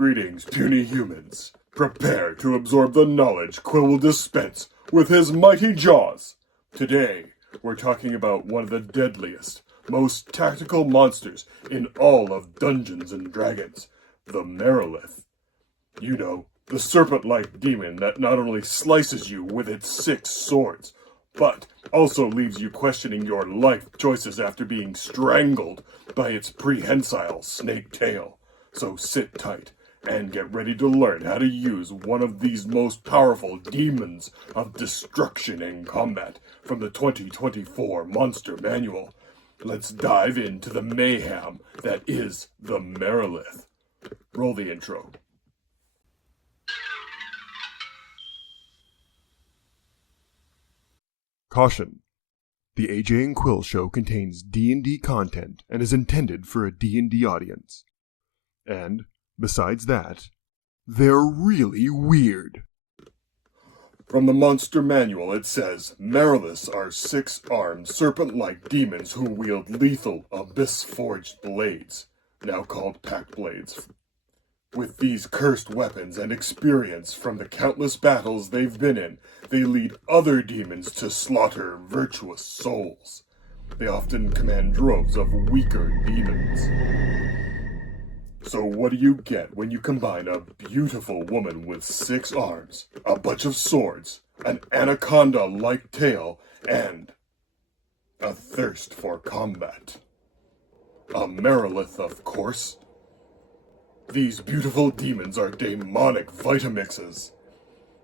Greetings, puny humans. Prepare to absorb the knowledge Quill will dispense with his mighty jaws. Today, we're talking about one of the deadliest, most tactical monsters in all of Dungeons and Dragons, the Marilith. You know, the serpent-like demon that not only slices you with its 6 swords, but also leaves you questioning your life choices after being strangled by its prehensile snake tail. So sit tight and get ready to learn how to use one of these most powerful demons of destruction in combat from the 2024 Monster Manual. Let's dive into the mayhem that is the Marilith. Roll the intro. Caution. The AJ and Quill show contains D&D content and is intended for a D&D audience. And, besides that, they're really weird. From the Monster Manual it says, Maraliths are 6-armed, serpent-like demons who wield lethal, abyss-forged blades, now called pact blades. With these cursed weapons and experience from the countless battles they've been in, they lead other demons to slaughter virtuous souls. They often command droves of weaker demons. So what do you get when you combine a beautiful woman with 6 arms, a bunch of swords, an anaconda-like tail, and a thirst for combat? A Marilith, of course. These beautiful demons are demonic Vitamixes,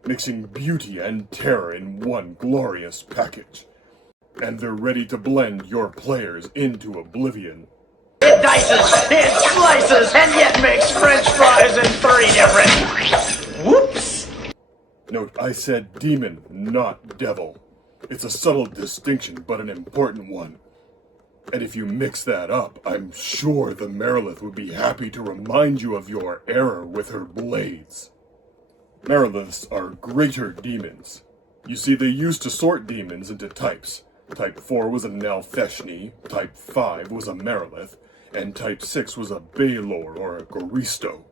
mixing beauty and terror in one glorious package. And they're ready to blend your players into oblivion. It dices, it slices, and yet makes french fries in 3 different... Whoops! Note, I said demon, not devil. It's a subtle distinction, but an important one. And if you mix that up, I'm sure the Marilith would be happy to remind you of your error with her blades. Mariliths are greater demons. You see, they used to sort demons into types. Type 4 was an Nalfeshni, Type 5 was a Marilith, and Type 6 was a Baylor or a Goristo.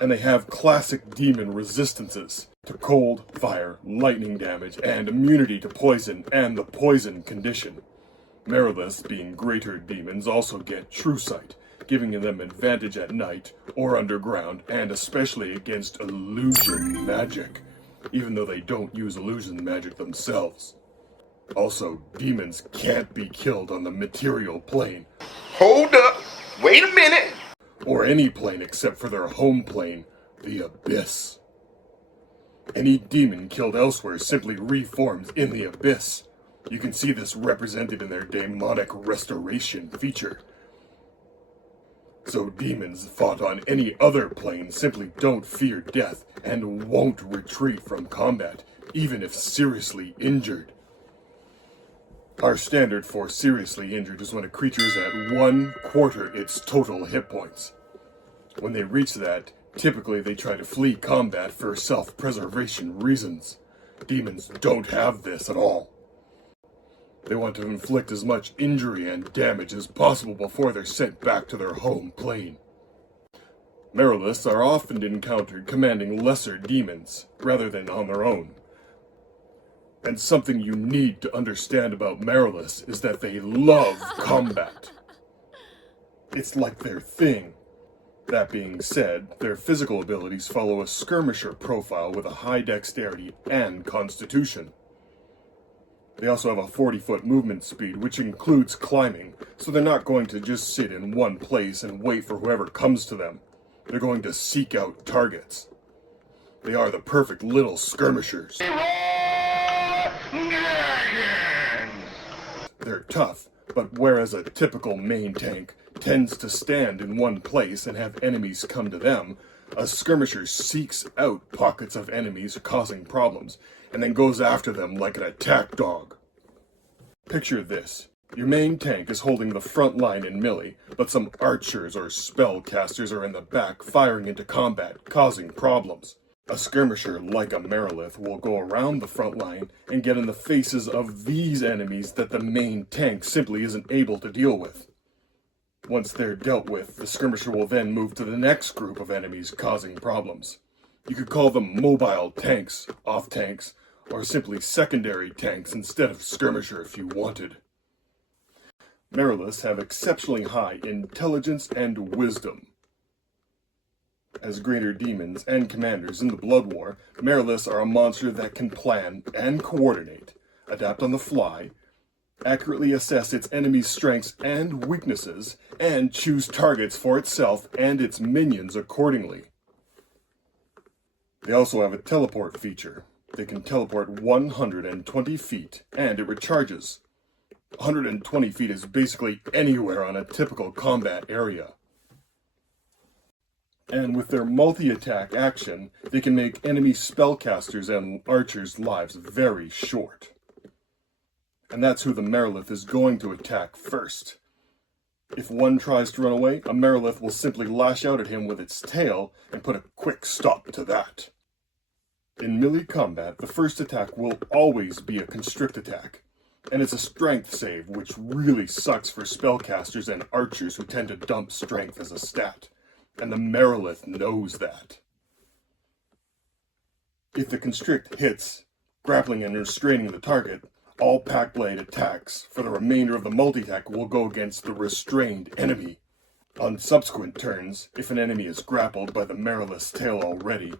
And they have classic demon resistances to cold, fire, lightning damage, and immunity to poison and the poison condition. Mariliths, being greater demons, also get true sight, giving them advantage at night or underground, and especially against illusion magic, even though they don't use illusion magic themselves. Also, demons can't be killed on the material plane. Hold up, wait a minute. Or any plane except for their home plane, the Abyss. Any demon killed elsewhere simply reforms in the Abyss. You can see this represented in their demonic restoration feature. So demons fought on any other plane simply don't fear death and won't retreat from combat, even if seriously injured. Our standard for seriously injured is when a creature is at 1/4 its total hit points. When they reach that, typically they try to flee combat for self-preservation reasons. Demons don't have this at all. They want to inflict as much injury and damage as possible before they're sent back to their home plane. Mariliths are often encountered commanding lesser demons, rather than on their own. And something you need to understand about Mariliths is that they love combat. It's like their thing. That being said, their physical abilities follow a skirmisher profile with a high dexterity and constitution. They also have a 40-foot movement speed, which includes climbing, so they're not going to just sit in one place and wait for whoever comes to them. They're going to seek out targets. They are the perfect little skirmishers. They're tough, but whereas a typical main tank tends to stand in one place and have enemies come to them, a skirmisher seeks out pockets of enemies causing problems, and then goes after them like an attack dog. Picture this. Your main tank is holding the front line in melee, but some archers or spellcasters are in the back firing into combat, causing problems. A skirmisher, like a Marilith, will go around the front line and get in the faces of these enemies that the main tank simply isn't able to deal with. Once they're dealt with, the skirmisher will then move to the next group of enemies causing problems. You could call them mobile tanks, off-tanks, or simply secondary tanks instead of skirmisher if you wanted. Mariliths have exceptionally high intelligence and wisdom. As greater demons and commanders in the Blood War, Mariliths are a monster that can plan and coordinate, adapt on the fly, accurately assess its enemy's strengths and weaknesses, and choose targets for itself and its minions accordingly. They also have a teleport feature. They can teleport 120 feet, and it recharges. 120 feet is basically anywhere on a typical combat area. And with their multi-attack action, they can make enemy spellcasters and archers' lives very short. And that's who the Marilith is going to attack first. If one tries to run away, a Marilith will simply lash out at him with its tail and put a quick stop to that. In melee combat, the first attack will always be a constrict attack, and it's a strength save, which really sucks for spellcasters and archers who tend to dump strength as a stat, and the Marilith knows that. If the constrict hits, grappling and restraining the target, all pack blade attacks for the remainder of the multi-attack will go against the restrained enemy. On subsequent turns, if an enemy is grappled by the Marilith's tail already,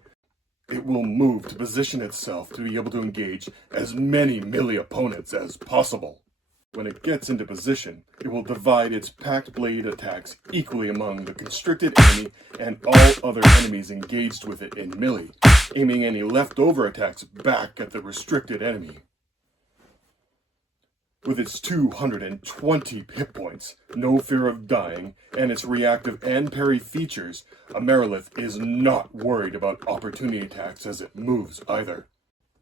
it will move to position itself to be able to engage as many melee opponents as possible. When it gets into position, it will divide its packed blade attacks equally among the constricted enemy and all other enemies engaged with it in melee, aiming any leftover attacks back at the restricted enemy. With its 220 hit points, no fear of dying, and its reactive and parry features, a Marilith is not worried about opportunity attacks as it moves either.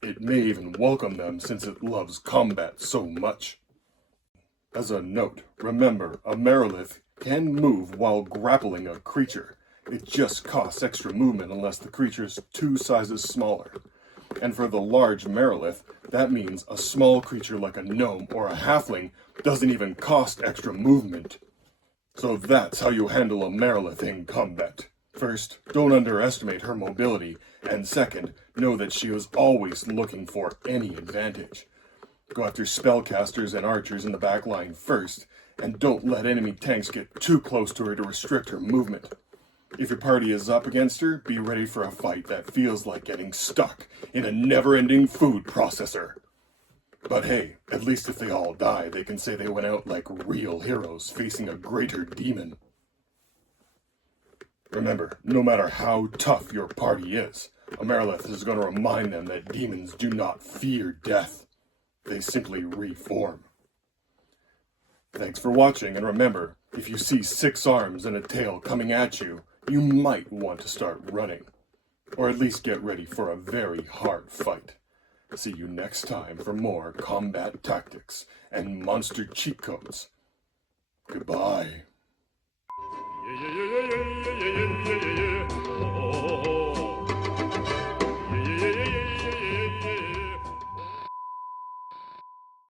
It may even welcome them since it loves combat so much. As a note, remember, a Marilith can move while grappling a creature. It just costs extra movement unless the creature is 2 sizes smaller. And for the large Marilith, that means a small creature like a gnome or a halfling doesn't even cost extra movement. So that's how you handle a Marilith in combat. First, don't underestimate her mobility, and second, know that she is always looking for any advantage. Go after spellcasters and archers in the back line first, and don't let enemy tanks get too close to her to restrict her movement. If your party is up against her, be ready for a fight that feels like getting stuck in a never-ending food processor. But hey, at least if they all die, they can say they went out like real heroes facing a greater demon. Remember, no matter how tough your party is, a Marilith is going to remind them that demons do not fear death. They simply reform. Thanks for watching, and remember, if you see 6 arms and a tail coming at you, you might want to start running, or at least get ready for a very hard fight. See you next time for more combat tactics and monster cheat codes. Goodbye.